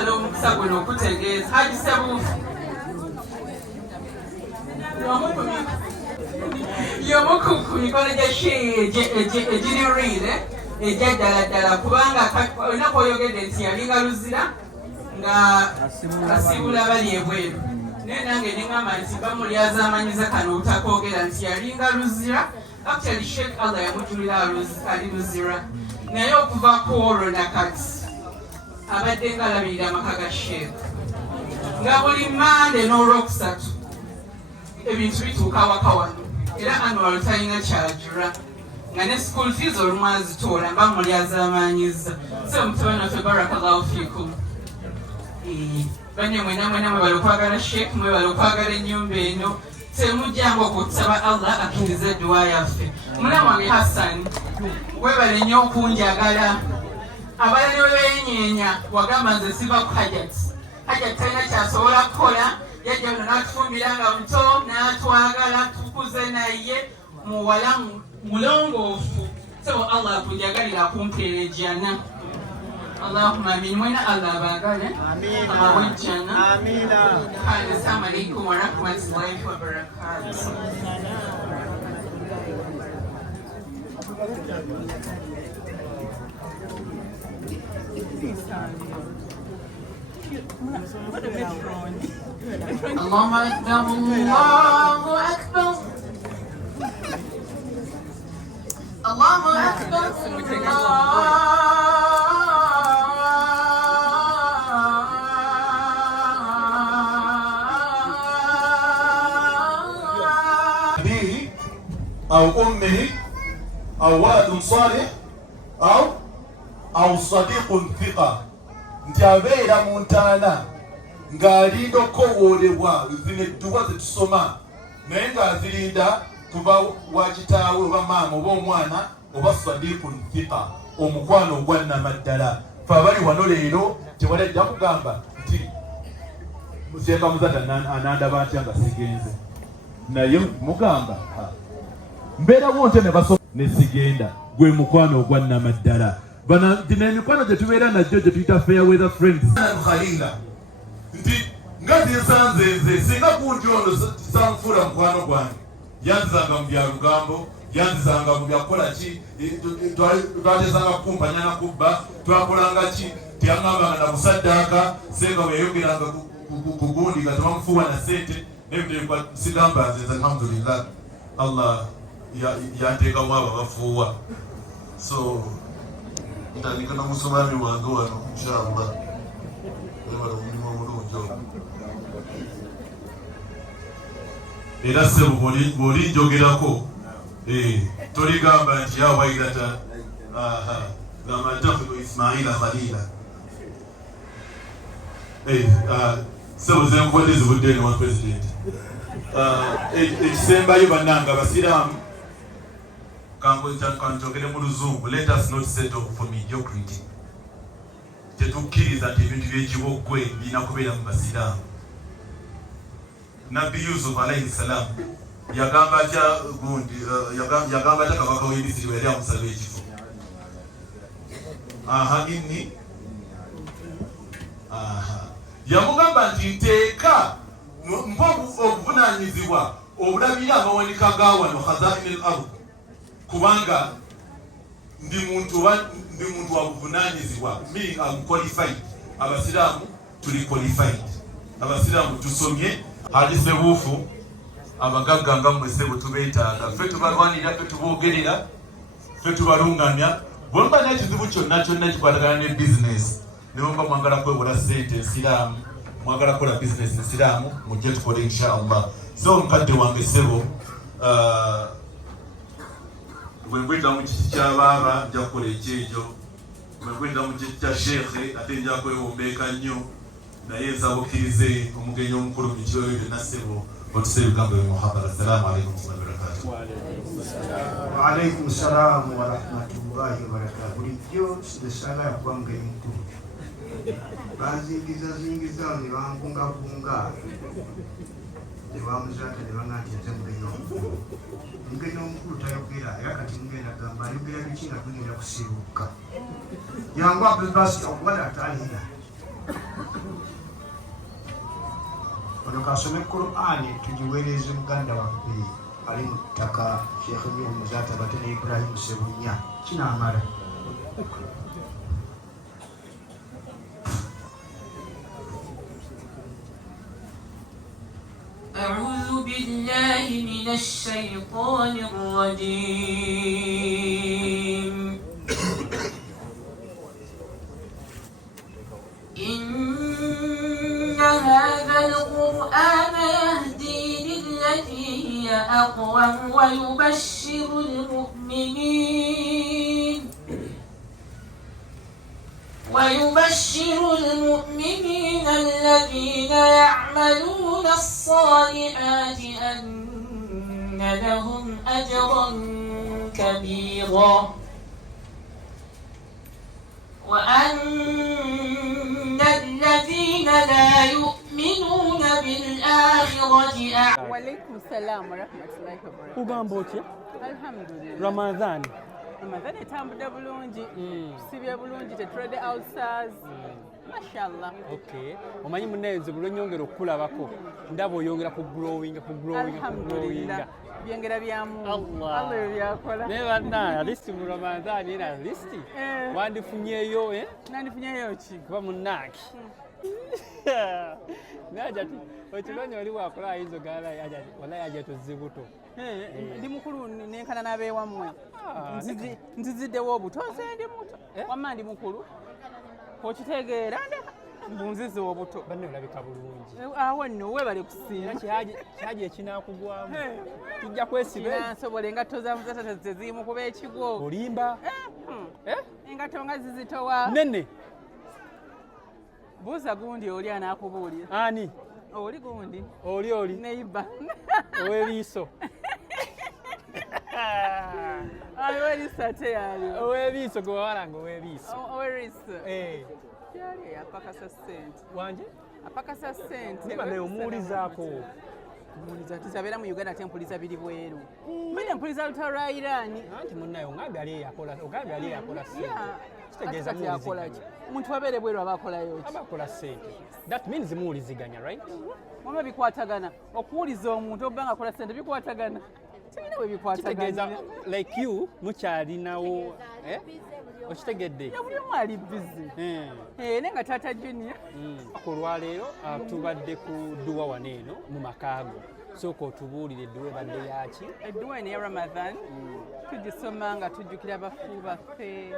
twala omukisa guno okutegeeza Haji Sebuufu y'omu ku mikono egiriwire ejja ddala kubanga olunaku oyogedde nti yalinga luzira nga asiibula bali ebweru naye nange neŋŋamba nti bamulyazamanyiza kano obutakoogera nti yalinga luzira actually Sheikh Allah yamujulira ali luzira naye okuva ku olwo nakati abadde nga alabirira amaka ga Sheikh nga buli Mande n'olwokusatu ebintu bituuka waka wano era annual talina kyajura nga ne school fees olumu azitoola mba mulyazamanyiza so mutabani waffe barakallahu fikum banye mwena mwe bali okwagala Sheikh mwe bali okwagala ennyumba eno temujjangu okutusaba Allah akkirize edduwa yaffe mulamu wange Hassan webale nnyo okunjagala abalala ne webenyeenya wagamba nze siva ku Hajjat talina kyasobola kukola yajja bino n'atufumbira nga muto n'atwagala tukuze naye muwala mulongoofu so Allah akunjagalira akumpeerejjana Allahumma amin mwena Allah abagale amawejjana assalamu alaikum wa rahmatullahi wa barakatuh. اللهم أكبر الله أكبر الله أكبر أبيه أو أمه أو ولد صالح أو صديق ثقة ntiabeera mu ntaana ng'alinda okukowoolebwa zino edduwa zetusoma naye ng'azirinda kuba wa kitaawe oba maama oba omwana oba sadiqun thiqa omukwano ogwannamaddala fe abali wano leero tewalajja kugamba nti Shk Muzata anandaba atya nga sigenze naye mugamba mbeerawo nte ne basoma ne sigenda gwe mukwano ogwannamaddala bana dina mikwano gyetubeera najjo gye tuyita fair weather friends khalila nti nga zinsanze singa kunti ono sanfuula mukwano gwange yanzizanga mu byalugambo yanzizanga mu byakukola ki twatezanga kukumpanya na kubba twakolanga ki tyaŋŋambanga na musaddaaka senga bwe yayogeranga ku gundi nga tebamufuuwa na sente nebyo sigamba nze alhamdulillah Allah yanteekamu abo bafuuwa so ntandika na musomani wange wano inshallah ebala omulimu omulungi era sebo bw'olinjogerako toligamba nti yawairata gamba ntafiku Ismaila Khalila sebo zenkodde zivudde eno wa president ekisembayo bannanga abasiraamu kanjogere mu luzungu, let us not settle for mediocrity. Tetukkiriza nti ebintu by'ekibogwe birina kubeera mu basiraamu. Nabbi Yusuf alayhi salam yagamba atya gundi yagamba atya kabaka w'e Misiri bwe yali amusaba ekifo. Inni yamugamba nti nteeka mpa obuvunaanyizibwa obulabira amawanika ga wano khazaini al-ard kubanga ndi muntu wa buvunaanyizibwa meaning I'm qualified. Abasiraamu tuli qualified, abasiraamu tusomye. Haji Sebuufu abagagga nga mmwe ssebo tubeetaaga, ffe tubalwanira, ffe tuboogerera, ffe tubalungamya. Bwe muba n'ekizibu kyonna kikwatagana ne bizinesi ne mba mwagala kwewola ssente ensiraamu, mwagala kukola bizinesi ensiraamu, mujje tukole inshallah. So mukadde wange ssebo bwe nkwenda mu kiti ky'abaaba nja kukola ekyejo, bwe nkwenda mu kiti kya sheekhe ate nja kwewombeeka nnyo, naye nsaba okkirize omugenyi omukulu mu kiro ebyo byonna ssebo otuse ebigambo bye muhabara. Assalaamu alaikum wa barakatuh. Wa alaikum salaam wa rahmatullahi wa barakatuh. Bulijjo esala yakuba mugenyi mukulu banzingiza ne bankungakunga ne bamuzata ne banga nti nze mugenyi omukulu. Mugenyi omukulu tayogera era kati mugenda gamba ayogera biki nga tugenda kusibuka. Yangu Abdul Basit okuwala atalina kasome Qur'an tujiweereze muganda waffe ali mu ttaka Shk Noor Muzata batene Ibrahim Sebunya kinaamala. أعوذ بالله من الشيطان الرجيم إن هذا القرآن يهدي للتي هي أقوم ويبشر المؤمنين الذين يعملون الصالحات أن لهم أجرا كبيرا وأن الذين لا يؤمنون بالآخرة وعليكم السلام ورحمة الله وبركاته. Ugambotya? Alhamdulillah. Ramadan. Ramadan etambudde bulungi. Tusibye bulungi tetulwadde ulcers. Mashallah. Okay. Omanyi munenze buli nyongera okulabako. Ndaba oyongera ku growing. Alhamdulillah. Byengera byamu. Allah byakola. Ne banna at least mu Ramadan era at least. Wandifunyeyo Nandifunyeyo ki? Kuba munnaki. Najati okimanyi oli wakola ayinza ogala wallahi ajja tozibuto. Ndi mukulu nenkana n'abeewammwe. Nziziddewo obuto nze ndi muto. Wamma ndi mukulu. Okitegeera mbunzize obuto. Banne olabika bulungi. Awo nno weebale kusinga. Kyagi ekinaakugwamu. Tujja kwesiba. Nsobola engatto za Muzata teziimu kuba ekigo. Olimba? Engatto nga zizitowa. Nene. Buuza gundi oli anaakubuulira. Ani? Oli gundi. Oli. Neiba. Owebiiso. Owebiiso ate yali. Owebiiso gwe wawalanga owebiiso. Owebiiso. Kyali apakasa ssente. Wanje? Apakasa ssente. Niba naye omuwulizaako. Mpuliza tizabeera mu Uganda ate mpuliza biri bweru. Mine mpuliza lutalo lwa Iran. Anti munnaye ogambye ali eyakola ssente. Kitegeeza muwuliziganya. Muntu wabeere bweru aba akolayo ki? Aba akola ssente. That means muwuliziganya, right? Mwama bikwatagana. Okuwuliza omuntu oba nga akola ssente bikwatagana. Tebina bwe bikwatagana. Kitegeeza like you mukyalinawo okitegedde? Buli omu ali busy. Naye nga taata Junior. Olwaleero tubadde ku dduwa wano eno mu makaago. Sooka otubuulire edduwa ebadde yaki? Edduwa eno ya Ramadan tugisoma nga tujjukira abafu baffe.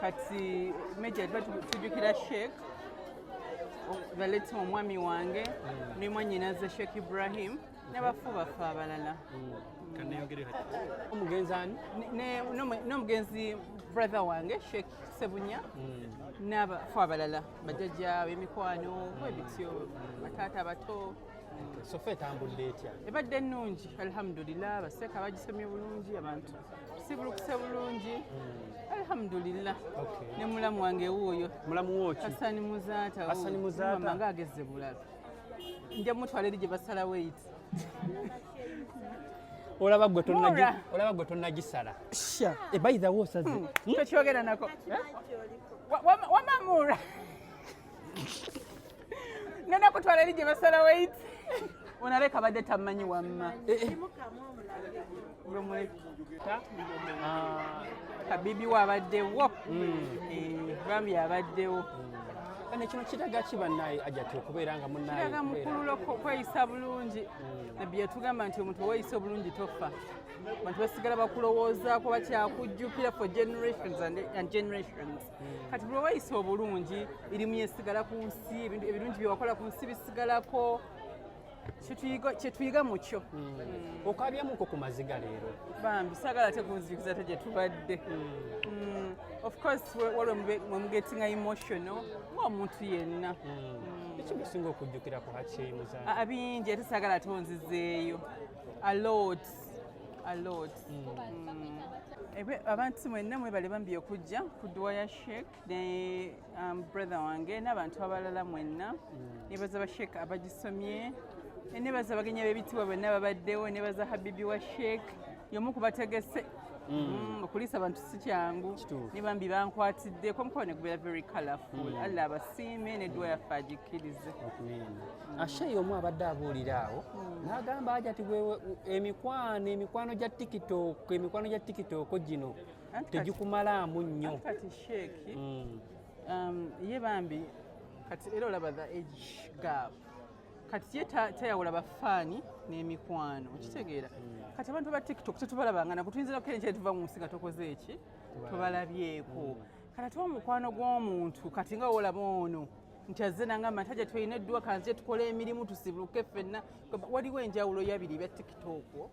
Kati meja tujjukira Sheikh Valeti omwami wange ne mwannyinaze Sheikh Ibrahim n'abafu baffe abalala. Omugenzi ani? N'omugenzi brother wange Sheikh Sebunya n'abafu abalala bajjajja b'emikwano bwebityo bataata abato. Sofa etambudde etya? Ebadde nnungi alhamdulillah baseeka bagisomye bulungi abantu sibulukuse bulungi alhamdulillah. Ne mulamu wange wuuyo mulamu woki? Hassan Muzata. Hassan Muzata mama nga agezze bulala nja mutwala eri gye basalawo eti. Olaba gwe tonnagisala. By the way osaze. Tokyogera nako. Wamamura. Nena kutwala eri gye basalawo eti. Onaleka badde tamanyi wamma. Kabibi wabaddewo. Bambi abaddewo. Kane kino kiraga ki bannaye Hajjat okubeera nga munnaye? Kiraga mukululo kweyisa bulungi. Nabbi yatugamba nti omuntu weeyisa obulungi tofa. Abantu basigala bakulowoozaako bakyakujjukira for generations and generations. Kati bwe weeyisa obulungi erimu yesigala ku nsi, ebirungi bye wakola ku nsi bisigalako. Kyetuyiga mu kyo. Okabyamuko ku maziga leero. Bambi saagala ate kunzijukiza ate gye tubadde. Of course when we getting emotional ng'omuntu yenna. Eki musinga okujjukira ku Hajjat Muzata? Abingi ate saagala ate onzizeeyo. A lot. Abantu mwenna mwebale bambi okujja ku dduwa ya Sheikh ne brother wange n'abantu abalala mwenna. Nebaza ba Sheikh abagisomye. Nebaza abagenyi b'ebitiibwa bonna babaddewo. Nebaza Habibi wa Sheikh. Y'omu ku bategese Okulisa abantu si kyangu. Ne bambi bankwatiddeko omukono ne gubeera very colourful. Allah abasiime n'Edduwa yaffe agikkirize. Asheyi omu abadde abuulira awo n'agamba Hajjat emikwano gya TikTok gino tegikumalaamu nnyo. Kati Sheikh ye bambi kati era olaba the age gap. Kati ye tayawula bafaani n'emikwano okitegeera. Kati abantu ba TikTok tetubalabanga nabo tuyinza okukenekera tuva mu nsi nga tokoze eki tubalabyeko. Kati atuwa omukwano gw'omuntu kati nga olaba ono nti azze nangamba nti Hajjat tulina Edduwa kanze tukole emirimu tusibuke ffenna. Waliwo enjawulo yabiri bya TikTok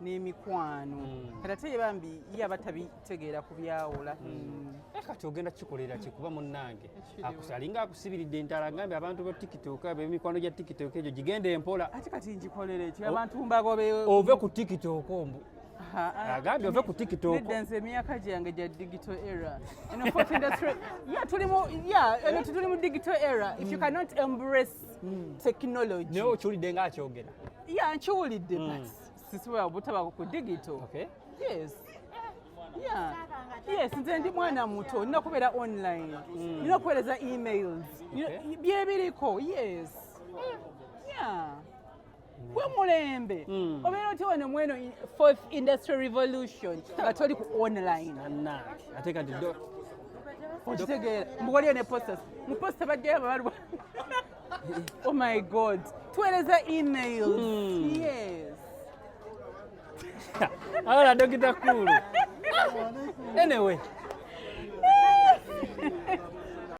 n'emikwano. Kati ate ye bambi ye aba tabitegeera ku byawula. Kati ogenda kikolera kikuba munnange akusalinga akusibiridde entala ngambe abantu ba TikTok ab'emikwano gya TikTok egyo gigende empola. Ate kati nkikolera ekyo abantu mbagobe ove ku TikTok ombu agambye ove ku TikTok. Nedda nze emyaka gyange gya digital era. And of industry, tuli mu digital era. If you cannot embrace technology. Naye okiwulidde nga akyogera. Nkiwulidde but sisobola butaba ku digital. Okay. Yes. Yes, nze ndi mwana muto nina kubeera online. Nina okuweereza emails. Byebiriko, yes. Gwe mulembe obeera oti wano mweno fourth industrial revolution nga toli ku online. Ate kati okitegeera waliyo ne posters mu posta baddeyo ababalwa. Oh my god, tuweereza emails. Yes. Ahora Dr. Cool. Anyway.